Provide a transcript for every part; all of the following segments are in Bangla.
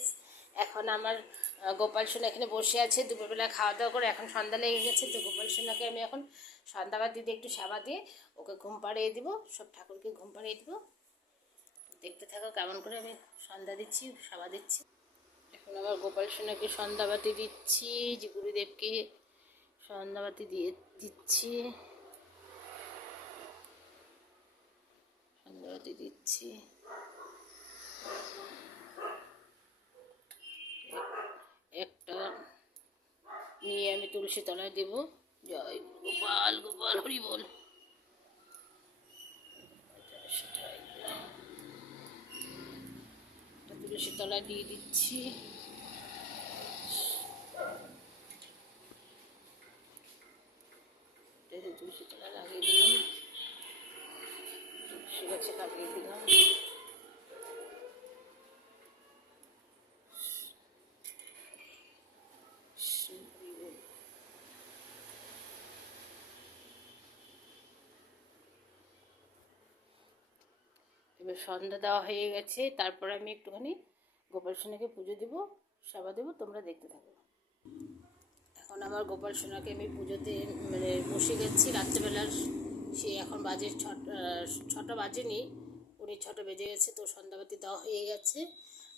গাইস, এখন আমার গোপাল সোনা এখানে বসে আছে দুপুরবেলা খাওয়া দাওয়া করে। এখন সন্ধ্যা লেগে গেছে, তো গোপাল সোনাকে আমি এখন সন্ধ্যাবাতি দিয়ে একটু সেবা দিয়ে ওকে ঘুম পাড়িয়ে দিব, সব ঠাকুরকে ঘুম পাড়িয়ে দিব। দেখতে থাকো কেমন করে আমি সন্ধ্যা দিচ্ছি, সেবা দিচ্ছি। এখন আবার গোপাল সোনাকে সন্ধ্যাবাতি দিচ্ছি, যে গুরুদেবকে সন্ধ্যাবাতি দিয়ে দিচ্ছি, সন্ধ্যাবাতি দিচ্ছি। একটা নিয়ে আমি তুলসী তলায় দেব। জয় গোপাল গোপাল হরি বল। তুলসী তলায় দিয়ে দিচ্ছি। তুলসী তলায় লাগিয়ে দিলাম, তুলসী গাছে লাগিয়ে দিলাম। এবার সন্ধ্যা দেওয়া হয়ে গেছে, তারপরে আমি একটুখানি গোপাল সোনাকে পুজো দেবো, সেবা দেবো, তোমরা দেখতে থাকো। এখন আমার গোপাল সোনাকে আমি পুজোতে বসে গেছি রাত্রেবেলার। সে এখন বাজে ছটা বাজেনি, 6:45 বেজে গেছে, তো সন্ধ্যাবাতি দেওয়া হয়ে গেছে।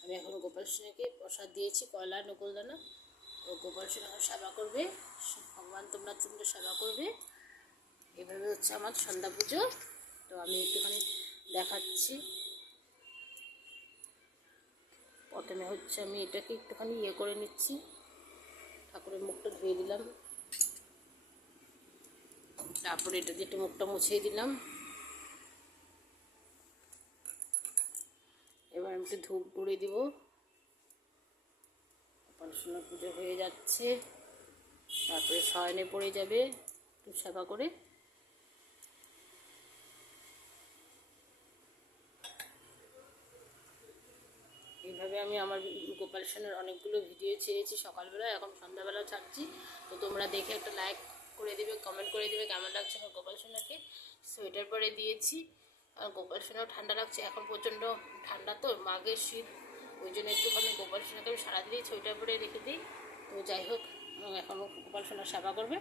আমি এখন গোপাল সোনাকে প্রসাদ দিয়েছি, কয়লা নকুলদানা। তো গোপাল সোনা সেবা করবে, ভগবান তোমরা সেবা করবে। এভাবে হচ্ছে আমার সন্ধ্যা পুজো। তো আমি একটুখানি দেখাচ্ছি। প্রথমে হচ্ছে আমি এটাকে একটুখানি করে নিচ্ছি, ঠাকুরের মুখটা ধুয়ে দিলাম, তারপরে এটা দিয়ে একটু মুখটা মুছিয়ে দিলাম। এবার আমি একটু ধূপ পড়ে দিব। গোপাল সোনা পুজো হয়ে যাচ্ছে, তারপরে শয়নে পড়ে যাবে একটু সেবা করে। এইভাবে আমি আমার গোপাল সোনার অনেকগুলো ভিডিও ছেড়েছি সকালবেলা, এখন সন্ধ্যাবেলা ছাড়ছি। তো তোমরা দেখে একটা লাইক করে দেবে, কমেন্ট করে দেবে কেমন লাগছে আমার গোপাল সোনাকে। সোয়েটার পরে দিয়েছি, আর গোপাল সোনাও ঠান্ডা লাগছে, এখন প্রচণ্ড ঠান্ডা, তো মাঘের শীত, ওই জন্য একটুখানি গোপাল সোনাকে আমি সারাদিনই সোয়েটার পরে রেখে দিই। তো যাই হোক, এখন গোপাল সোনার সেবা করবে।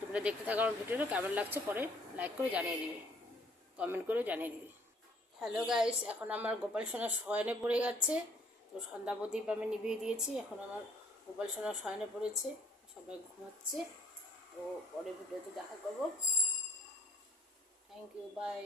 তোমরা দেখতে থাকো আমার ভিডিওটা, কেমন লাগছে পরে লাইক করে জানিয়ে দিবে, কমেন্ট করে জানিয়ে দিবে। হ্যালো গাইস, এখন আমার গোপাল সোনা শয়নে পড়ে গেছে। তো সন্ধ্যা প্রদীপ আমি নিভিয়ে দিয়েছি, এখন আমার গোপাল সোনা শয়নে পড়েছে, সবাই ঘুমাচ্ছে। তো পরে ভিডিওতে দেখা করবো। Thank you, by.